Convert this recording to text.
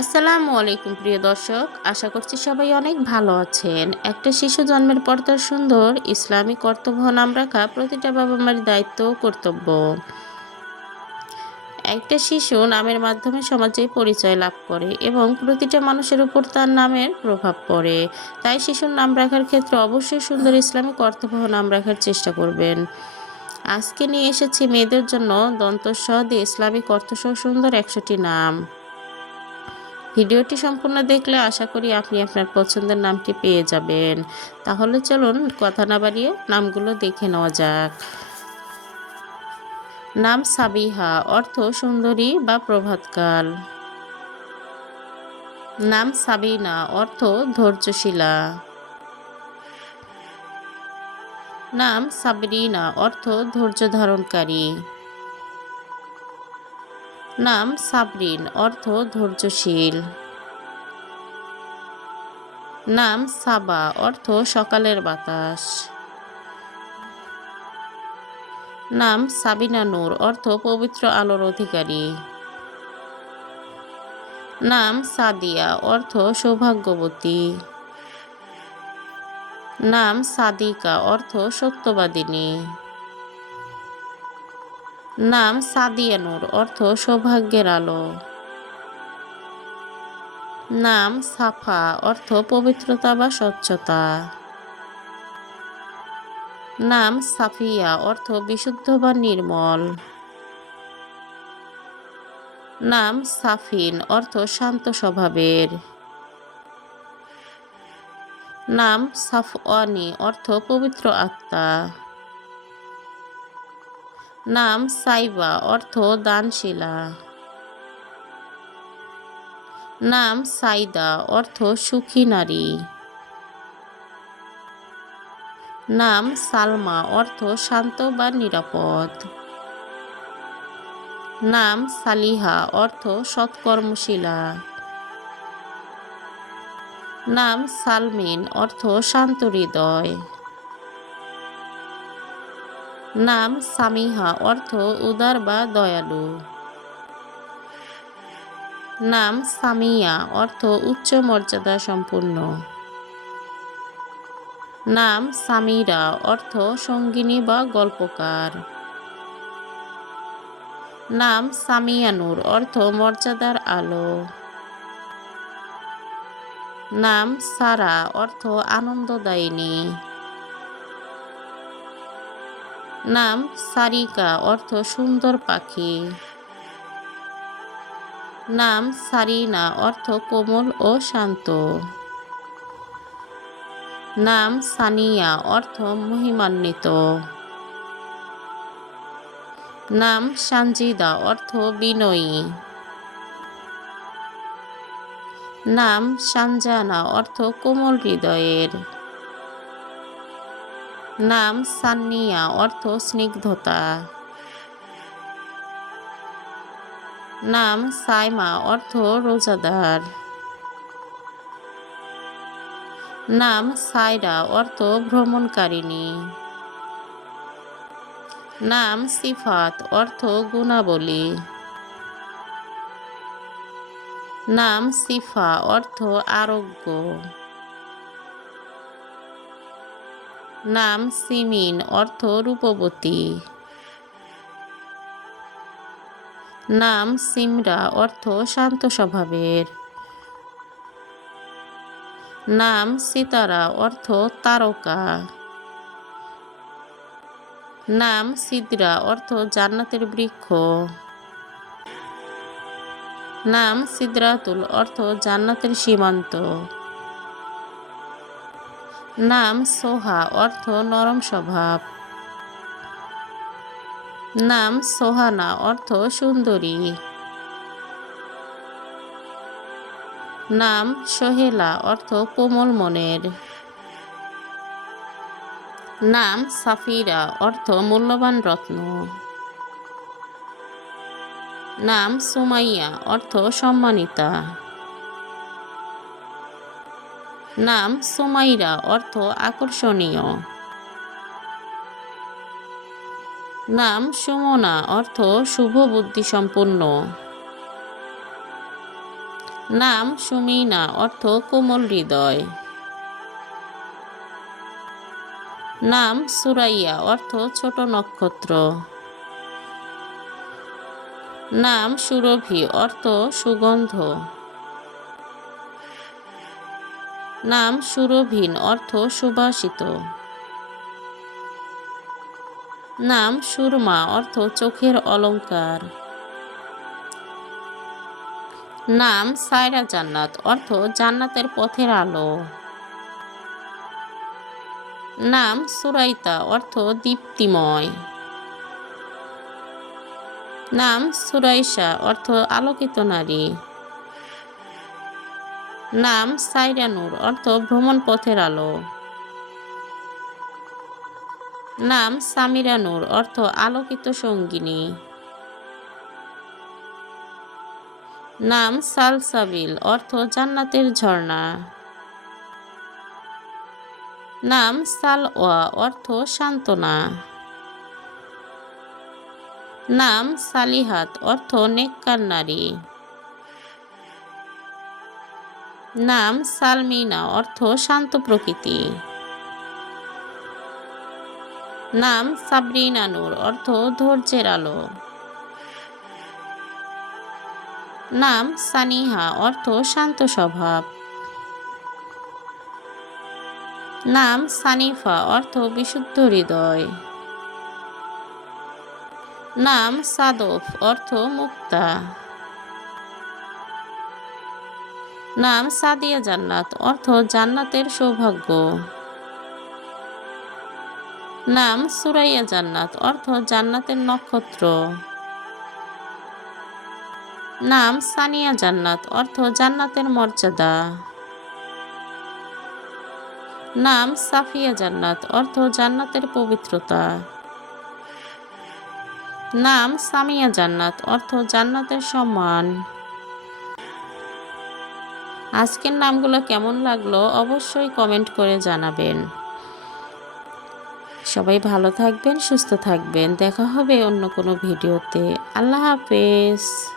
আসসালামু আলাইকুম প্রিয় দর্শক, আশা করছি সবাই অনেক ভালো আছেন। একটা শিশু জন্মের পর তার সুন্দর ইসলামী কর্তব্য নাম রাখা প্রতিটা বাবা মার দায়িত্ব ও কর্তব্য। একটা শিশু নামের মাধ্যমে সমাজে পরিচয় লাভ করে এবং প্রতিটা মানুষের উপর তার নামের প্রভাব পড়ে। তাই শিশুর নাম রাখার ক্ষেত্রে অবশ্যই সুন্দর ইসলামী কর্তব্য নাম রাখার চেষ্টা করবেন। আজকে নিয়ে এসেছি মেয়েদের জন্য দন্ত স দিয়ে ইসলামিক অর্থসহ সুন্দর 100টি নাম। ভিডিওটি সম্পূর্ণ দেখলে আশা করি আপনি আপনার পছন্দের নামটি পেয়ে যাবেন। তাহলে চলুন কথা না বাড়িয়ে নামগুলো দেখে নেওয়া যাক। নাম সাবিহা, অর্থ সুন্দরী বা প্রভাতকাল। নাম সাবিনা, অর্থ ধৈর্যশীলা। নাম সাবরিনা, অর্থ ধৈর্য ধারণকারী। নাম সাবরিন, অর্থ ধৈর্যশীল। নাম সাবা, অর্থ সকালের বাতাস। নাম সাবিনা নূর, অর্থ পবিত্র আলোর অধিকারী। নাম সাদিয়া, অর্থ সৌভাগ্যবতী। নাম সাদিকা, অর্থ সত্যবাদিনী। নাম সাদিয়া নূর, অর্থ সৌভাগ্যের আলো। নাম সাফা, অর্থ পবিত্রতা বা স্বচ্ছতা। নাম সাফিয়া, অর্থ বিশুদ্ধ বা নির্মল। নাম সাফিন, অর্থ শান্ত স্বভাবের। নাম সাফওয়ানি, অর্থ পবিত্র আত্মা। নাম সাইবা, অর্থ দানশীলা। নাম সাইদা, অর্থ সুখী নারী। নাম সালমা, অর্থ শান্ত বা নিরাপদ। নাম সালিহা, অর্থ সৎকর্মশীলা। নাম সালমিন, অর্থ শান্ত হৃদয়। নাম সামিহা, অর্থ উদার বা দয়ালু। নাম সামিয়া, অর্থ উচ্চ মর্যাদা সম্পূর্ণ। নাম সামিরা, অর্থ সঙ্গিনী বা গল্পকার। নাম সামিয়ানুর, অর্থ মর্যাদার আলো। নাম সারা, অর্থ আনন্দদায়িনী। নাম সারিকা, অর্থ সুন্দর পাখি। নাম সারিনা, অর্থ কোমল ও শান্ত। নাম সানিয়া, অর্থ মহিমান্বিত। নাম সানজিদা, অর্থ বিনয়ী। নাম সানজানা, অর্থ কোমল হৃদয়ের। নাম সান্নিয়া, অর্থ স্নিগ্ধতা। নাম সাইমা, অর্থ রোজাদার। নাম সায়রা, অর্থ ভ্রমণকারিণী। নাম সিফাত, অর্থ গুণাবলী। নাম সিফা, অর্থ আরোগ্য। নাম সিমিন, অর্থ রূপবতী। নাম সিমরা, অর্থ শান্ত স্বভাবের। নাম সিতারা, অর্থ তারকা। নাম সিদরা, অর্থ জান্নাতের বৃক্ষ। নাম সিদরাতুল, অর্থ জান্নাতের সীমান্ত। নাম সোহা, অর্থ নরম স্বভাব। নাম সোহানা, অর্থ সুন্দরী। নাম সোহেলা, অর্থ কোমল মনের। নাম সাফিরা, অর্থ মূল্যবান রত্ন। নাম সুমাইয়া, অর্থ সম্মানিতা। নাম সুমাইরা, অর্থ আকর্ষণীয়। নাম সুমনা, অর্থ শুভ বুদ্ধি সম্পন্ন। নাম সুমিনা অর্থ কোমল হৃদয়। নাম সুরাইয়া অর্থ ছোট নক্ষত্র। নাম সুরভি অর্থ সুগন্ধ। নাম সুরভিন অর্থ সুবাসিত। নাম সুরমা অর্থ চোখের অলংকার। নাম সায়রা জান্নাত অর্থ জান্নাতের পথের আলো। নাম সুরাইতা অর্থ দীপ্তিময়। নাম সুরাইশা অর্থ আলোকিত নারী। নাম সাইরা নূর অর্থ ভ্রমণ পথের আলো। নাম সামিরা নূর অর্থ আলোকিত সঙ্গিনী। নাম সালসাবিল অর্থ জান্নাতের ঝর্ণা। নাম সালওয়া অর্থ সান্ত্বনা। নাম সালিহাত অর্থ নেককার নারী। নাম সালমিনা অর্থ শান্ত প্রকৃতি। নাম সাবরিনা নূর অর্থ ধৈর্যের আলো। নাম সানিহা অর্থ শান্ত স্বভাব। নাম সানিফা অর্থ বিশুদ্ধ হৃদয়। নাম সাদফ অর্থ মুক্তা। নাম সাদিয়া জান্নাত অর্থ জান্নাতের সৌভাগ্য। নাম সুরাইয়া জান্নাত অর্থ জান্নাতের নক্ষত্র। নাম সানিয়া জান্নাত অর্থ জান্নাতের মর্যাদা। নাম সাফিয়া জান্নাত অর্থ জান্নাতের পবিত্রতা। নাম সামিয়া জান্নাত অর্থ জান্নাতের সম্মান। আজকের নামগুলো কেমন লাগলো অবশ্যই কমেন্ট করে জানাবেন। সবাই ভালো থাকবেন, সুস্থ থাকবেন। দেখা হবে অন্য কোনো ভিডিওতে। আল্লাহ হাফেজ।